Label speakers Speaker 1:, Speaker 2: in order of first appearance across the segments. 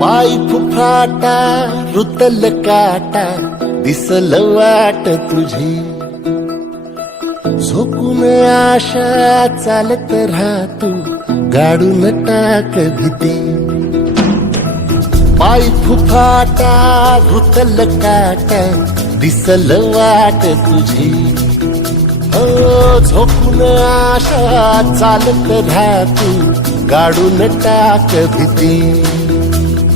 Speaker 1: पाय फुफाटा रुतल काटा दिसल वाट तुझी. झोकून आशा चालत राहतो गाडून टाक भीती. पाय फुफाटा रुतल काटा दिसल वाट तुझी. झोकून झोपून आशा चालत राहतो गाडून टाक भीती.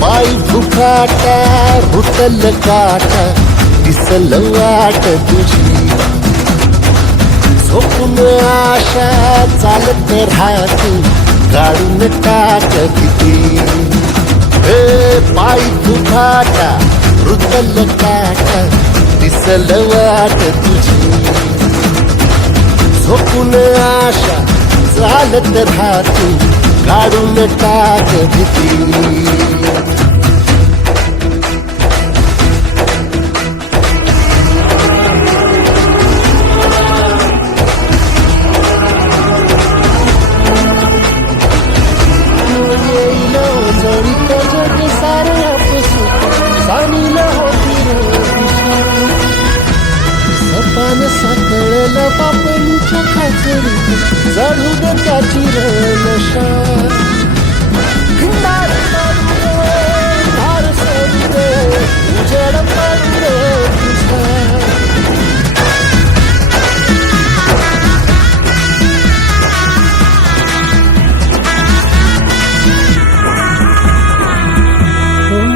Speaker 1: पाय दुखाटा रुतल काटा दिसल वाट तुझी. झोपून आशा चालत राहतो काढून टाक किती. हे पाय दुखाटा रुतल काटा दिसल वाट तुझी. झोपून आशा चालत राहतो काढून टाक किती. खाचरी जळू त्याची रे नशा मारू धार सोडू उजेड तुझा.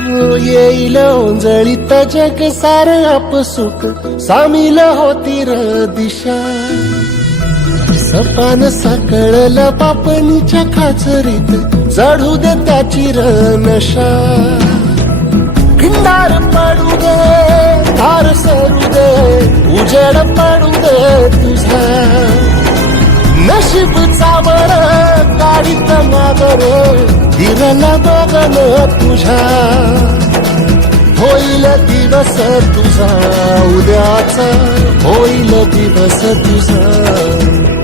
Speaker 1: हो, येईल ओंजळीत जग सार आपसुक सामील होती र दिशा सपान सकळलं पापणीच्या खाचरीत. चढू दे त्याची र नशा भिंडार पडू दे धार सरू दे उजेड पडू दे तुझा. नशीब चावर गाडीत मागर दिरला बघल तुझ्या. होईल दिवस तुझा उद्याचा. होईल दिवस तुझा.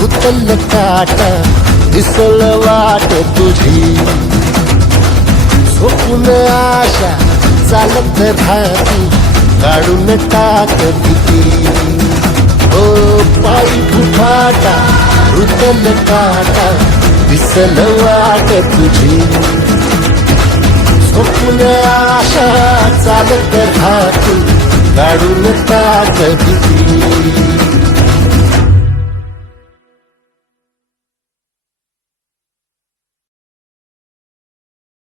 Speaker 1: पुढा तू सोड निराश तुझा तुला तू देर दिलास तुफान पेटू देवरी वाय फुफाटा रुतल काटा दिसल वाट तुझी। झोपून आशा चालत राहती काढून टाक भीती ओ पायी फुफाटा रुतल काटा दिसल वाट तुझी। झोपून आशा चालत राहतो काढून टाक भीती